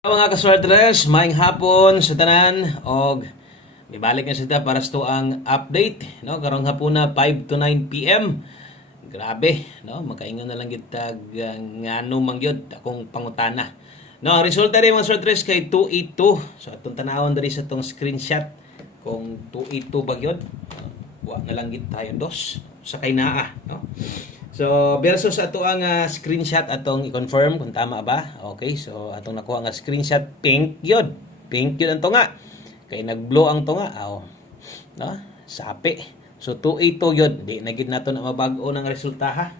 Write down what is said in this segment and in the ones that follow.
Mga kasweltres, maayong hapon sa tanan og mibalik na sita para sa ang update no karong hapon na 5 to 9 PM. Grabe no makaingon na lang gyud tag ngano man gyud akong pangutana. No, resulta rin mga sweltres kay 282. So atong tanawon diri sa tong screenshot kung 282 ba gyud. Wa na lang gyud tayo dos sa kay naa no. So, versus ato ang screenshot atong i-confirm kung tama ba. Okay, so atong nakuha nga screenshot pink yun. Pink yun ang tunga. Kay nag-blow ang tunga. Oh, no? Sapi. So, 282 yun. Di na gid nato na mabago ng resulta ha.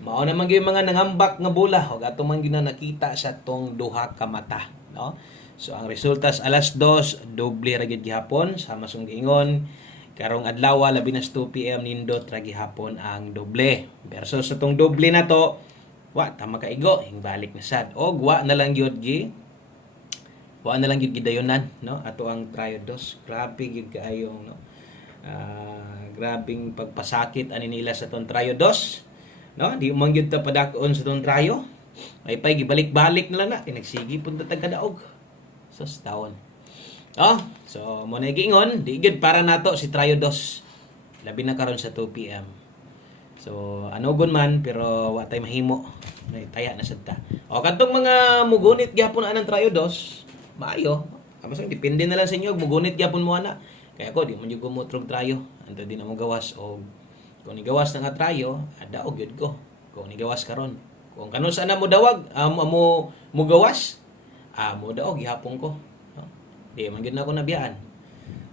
Mao naman gyud mga nangambak nga bola ug ato man gyud nakita sa tong duha ka mata, no? So, ang resulta sa alas 2, doble ra gyud gihapon sama sung giingon. Karong adlaw labi na 2 PM nindot ra gihapon ang doble. Versus sa tong doble na to, wa ta makaigo, hingbalik na sad. Og wa na lang gyud gidayonan, no? Ato ang triodos. Grabe gyud kaayo, no? Grabing pagpasakit ani nila sa tong triodos, no? Di man gyud ta padakon sa tong trio. May pay gibalik-balik na lang na pinagsigi pud ta kadaog. So tawon. Oh, so mo na giingon, di gyud para nato si Trio 2. Labi na karon sa 2 PM. So anugon man pero wa tay mahimo. Taya na sad ta. O kadtong mga mugunit gyapon anang Trio 2, maayo. Basta depende na lang sa inyo mugunit gyapon mo ana. Kaya ko di man jud ko motrog Trio. Anto di na mo gawas og kung ni gawas na nga Trio, ada og gyud ko. Kung ni gawas karon. Kung kanon sa na mo dawag, mo gawas, mo daog gihapon ko. Di man gyud na ako nabiyaan.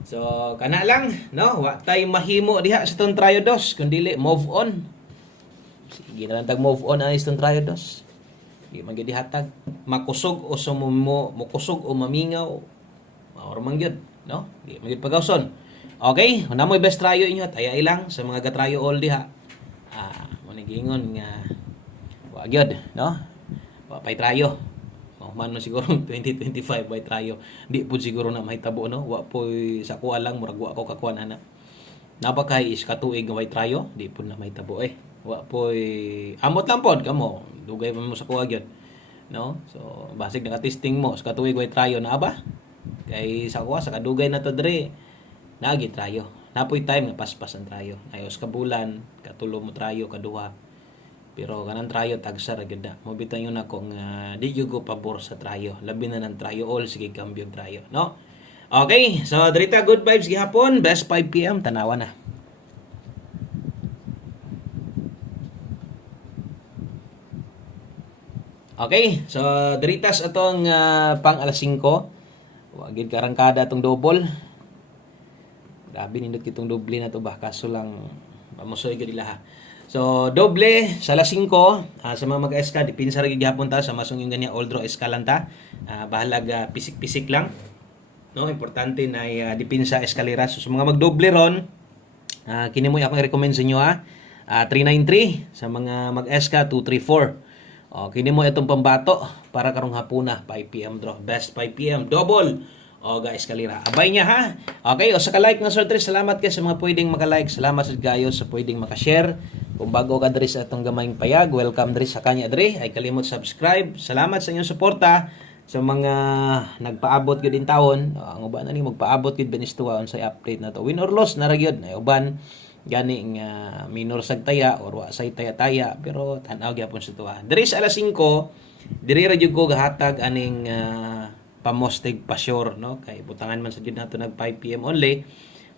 So kana lang no, wa tay mahimo diha sa tong Trio 2 kun dili move on. Sige na lang tag move on ani sa tong Trio 2. Di man gyud dihatag makusog o mukusog o mamingaw. Maor man gyud, no? Di man gyud pagawson. Okay, una mo best trio inyo at ayay lang sa mga gatrayo all diha. Mo ni gingon nga wa gyud, no? Wa pay trayo. Man siguro 2025 by trayo di pud siguro na mahitabo no wa poy sa kuha lang murag wa ko kakuan ana napakay is katuig nga by trayo di pud na mahitabo wa poy amot lang pod kamo dugay pa mo sa kuha gyud no so basig naka-testing mo sa katuig by trayo na ba kay sa kuha sa kadugay na to dre nagi trayo napoy time nga paspas ang trayo ayos ka bulan katulo mo trayo kaduha. Pero kanang trayo tagsa ra gyud na. Mobitaw yun ako nga di gyud ko pabor sa trayo. Labi na ng trayo all sige kambyo trayo, no? Okay, so drita good vibes gihapon, best 5 PM tanawa na. Okay, so dritas atong pang alas 5. Wa gyud karangkada atong double. Grabe nindot kitong doble na to ba kaso lang pamusoy gyud ilaha. So, doble sa alas 5, sa mga mag-eska, dipinsa rin gihapon ta sa masong yung ganyan, oldro eskalan ta. Bahalag pisik-pisik lang. No, importante na dipinsa eskalera. So, sa mga magdoble ron, kini mo akong i-recommend sa inyo 393 sa mga mag-eska 234. Kini mo itong pambato para karong hapuna 5 PM draw. Best 5 PM double. Guys, kalira. Abay niya ha. Okay, o sa ka-like ng sortre, salamat kayo sa mga pwedeng maka-like. Salamat sa gayo sa pwedeng maka-share. Kung bago ka diri sa atong gamayng payag, welcome diri sa kanya diri. Ay kalimot subscribe. Salamat sa inyong suporta sa mga nagpaabot gyud din taon. Ang uban ani magpaabot gyud binistuwa unsay update na to. Win or loss na ra gyud. Ay uban gani nga minor sag taya or wa say taya-taya pero tan-aw gyapon sa tuwa. Diri sa alas 5, diri ra gyud ko gahatag aning pamostig pasyor no kay butangan man sa jud nato nag 5 PM only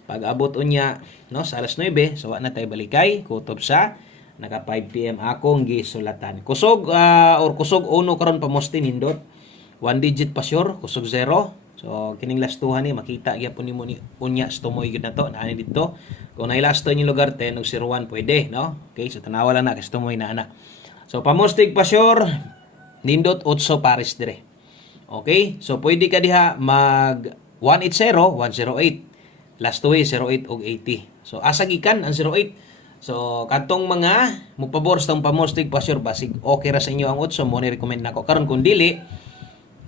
pag abot unya no sa alas 9 so wa na tay balikay kutob sa naka 5 PM akong gisulatan kusog kusog uno karon pamoste nindot 1 digit pasyor kusog 0 so kining lastuhan ni makita gyapon nimo ni unya stumoy gyud nato naani didto kung nailasto ni lugar 10 ug 01 pwede no okay so tanawa lang na kay stumoy na ana so pamostig pasyor nindot 8 pares dire. Okay? So, pwede ka diha mag 180, 108. Last 2 08 og 80. So, asa gikan ang 08. So, katong mga mupabor sa tong pamostig pasyor basig okay ra sa inyo ang 8 mo ni recommend nako. Karon kung dili,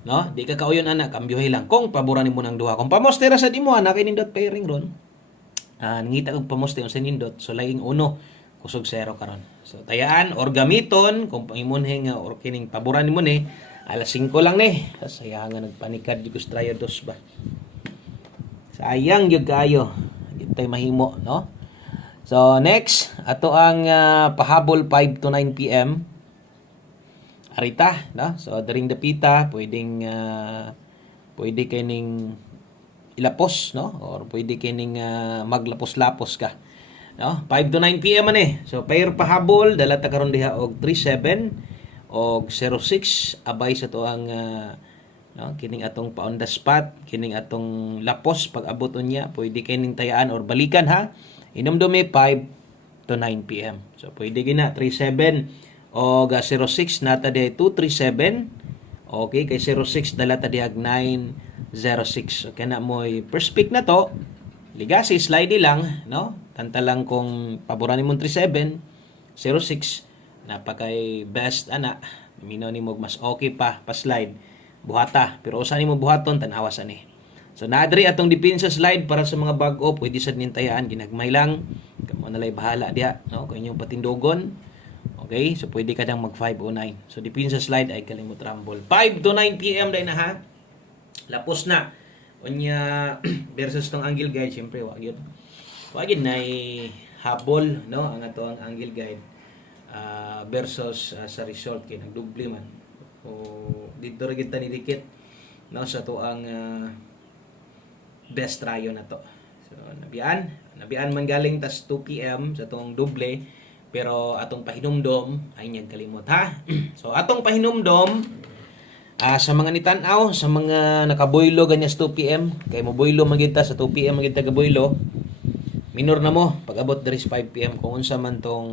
no? Di ka kauyon ana, kambyohay lang. Kung paboran nimo ng duha. Kung pamoste ra sa dimo ana kay nindot pairing ron. Nangita og pamoste sa nindot. So, laing uno kusog 0 karon. So, tayaan or gamiton kung imonhe nga or kining paboran nimo ni Alas 5 lang ni. Sayang nga nagpanikad yung Strayo 2 ba. Sayang yung kayo. Ito'y mahimo, no? So, next, ato ang pahabol 5 to 9 p.m. Arita, no? So, during the pita, pwede kining ilapos, no? Or pwede kining maglapos-lapos ka. No? 5 to 9 p.m. man So, pair pahabol, dala ta karon diha og 37 og 06 abay sa to ang no, kining atong pa on the spot, kining atong lapos pag abot unya, pwede kining tayaan or balikan ha. Inumdumi 5 to 9 p.m. So pwede gina 37 og 06 nata diha 237. Okay, kay 06 dala ta diha 906. So kana moy first pick na to. Ligasi slide lang, no? Tanta lang kung paboran nimong 37, 06 napakay best ana minaw nimo mas okay pa slide buhata pero usa nimo buhaton tan-awa sa ni. So naadri atong depensa slide para sa mga bag-o pwede sad nintayaan ginagmay lang kamo na lay bahala diha no kung inyong patindogon. Okay, so pwede ka dang mag 509. So depensa slide ay kalimot rumble 5 to 9 PM day na ha. Lapos na unya versus tong angle guide syempre wa gyud na habol no ang ato ang angle guide versus sa result kay nagduble man o dito ra kita nidikit no sa to ang best tryo na to. So nabian man galing tas 2 PM sa tong duble pero atong pahinumdom ay niyag kalimot ha. So atong pahinumdom sa mga nitan-aw sa mga nakaboylo ganyas 2 PM kay mo boylo magita sa 2 PM magita ka boylo minor na mo pag abot diri 5 PM kung unsa man tong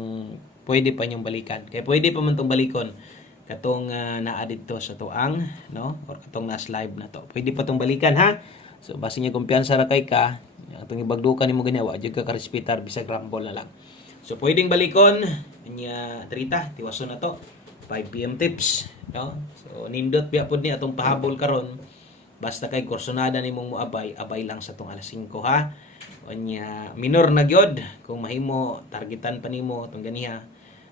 pwede pa niyong balikan. Kaya pwede pa man itong balikon katong naa dito sa tuang, no? Or katong nas live na to. Pwede pa itong balikan, ha? So, base niya kumpiyansa ra kay ka, atong ibagdukan nimo ganyawa, jud ka ka-respetar, bisag rumble na lang. So, pwedeng balikon, niya trita, tiwaso na to. 5 PM tips, no? So, nindot biya pod ni atong pahabol karon. Basta kay kursonada nimong moabay, abay lang sa tong alas 5, ha? Onya minor na gyud kung mahimo targetan pa nimo tong ganiha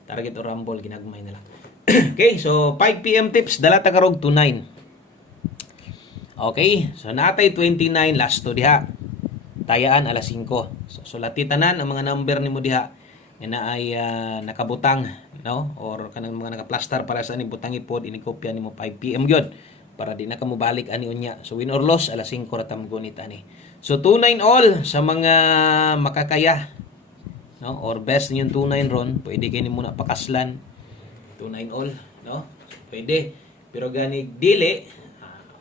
target o rumble ginagmay na lang. Okay, so 5 PM tips dala ta karog to 9. Okay, so natay 29 last to diha. Tayaan alas 5. So sulati tanan ang mga number nimo diha nga naay nakabutang, no? Or kanang mga naka-plaster para sa ni butang ipod inikopya nimo 5 PM gyud para di na ka mobalik ani unya. So win or loss alas 5 ra tam gunit ani. So 29 all sa mga makakaya, no? Or best yung 29 ron, pwede kayo muna pakaslan. 29 all, no? Pwede. Pero gani dili,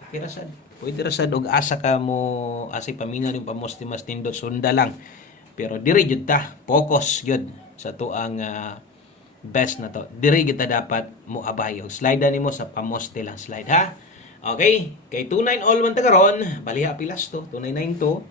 okay rasad. Pwede rasad og asa ka mo asay paminaw yung pamosti mas tindot sunda lang. Pero diri jud ta, focus jud sa tuang best na to. Diri kita dapat mo abay og slide nimo sa pamoste lang slide, ha. Okay, kay 29 all man ta karon, baliha pilas to, 299 to.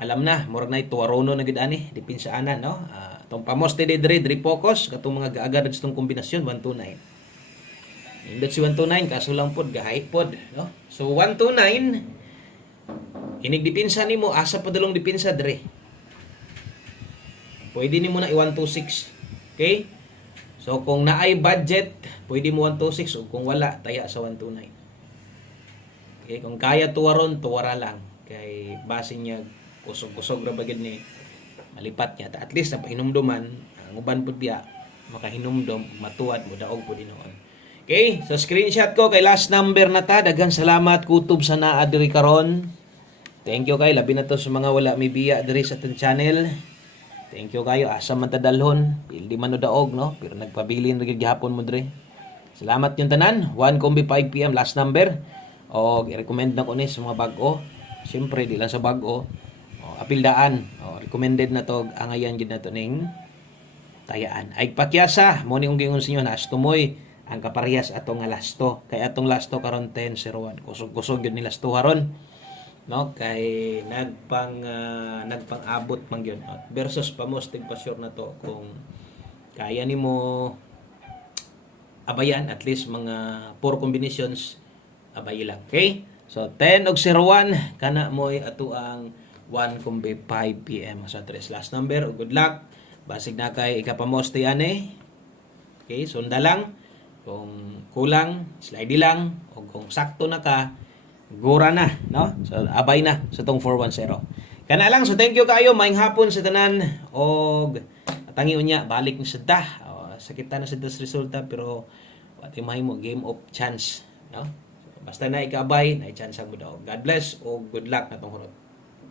Alam na, murag na tuwarono na gid ani, dipinsaana no. Tong pamoste diri focus katong mga gaagad sa tong kombinasyon 129. Indot si 129 kaso lang pod gahay pod, no. So 129 inig dipinsa nimo asa pa dalong dipinsa diri. Pwede nimo na i-126. Okay? So kung naay budget, pwede mo 126 o kung wala taya sa 129. Okay, kung kaya tuwaron, tuwara lang. Kay base niya kusog-kusog ra bagid ni malipat niya. At least napahinumduman, ang uban pud biya makahinumdom, matuwad mo daog pud inoon. Okay, so screenshot ko kay last number na ta. Daghang salamat kutob sa naa diri karon. Thank you kay labi na to sa mga wala may biya diri sa ating channel. Thank you kayo asa man ta dalhon, pildi man daog no, pero nagpabilin ra gyud gihapon mo diri. Salamat yung tanan. 1 kombi 5 PM last number. O i-recommend na ko ni sa mga bag-o. Siyempre di lang sa bag-o. Apildaan. Recommended na to angayan gid nato ning tayaan. Ay pakyasa mo ni unggingon sinyo na astumoy ang kaparehas atong nga lasto. Kay atong lasto karon 10-01. Kusog-kusog yun ni lasto haron. No, kay nagpang-abot man gyud. Versus pamostig pa sure na to kung kaya nimo abayan at least mga 4 combinations abay lang. Okay? So 10 og 01 kana moy ato ang 1 kombi 5 PM sa 3 last number. Good luck. Basig na kay ikapamoste ani. Okay, sunda lang. Kung kulang, slide lang. O kung sakto na ka, gura na, no? So abay na sa tong 410. Kana lang, so thank you kayo, maayong hapon sa tanan, og tangi unya balik ni sada. Sakit na sa resulta pero wati mahimo game of chance, no? So, basta na ikabay, na chance ang mo daw. God bless o good luck na tong hurot.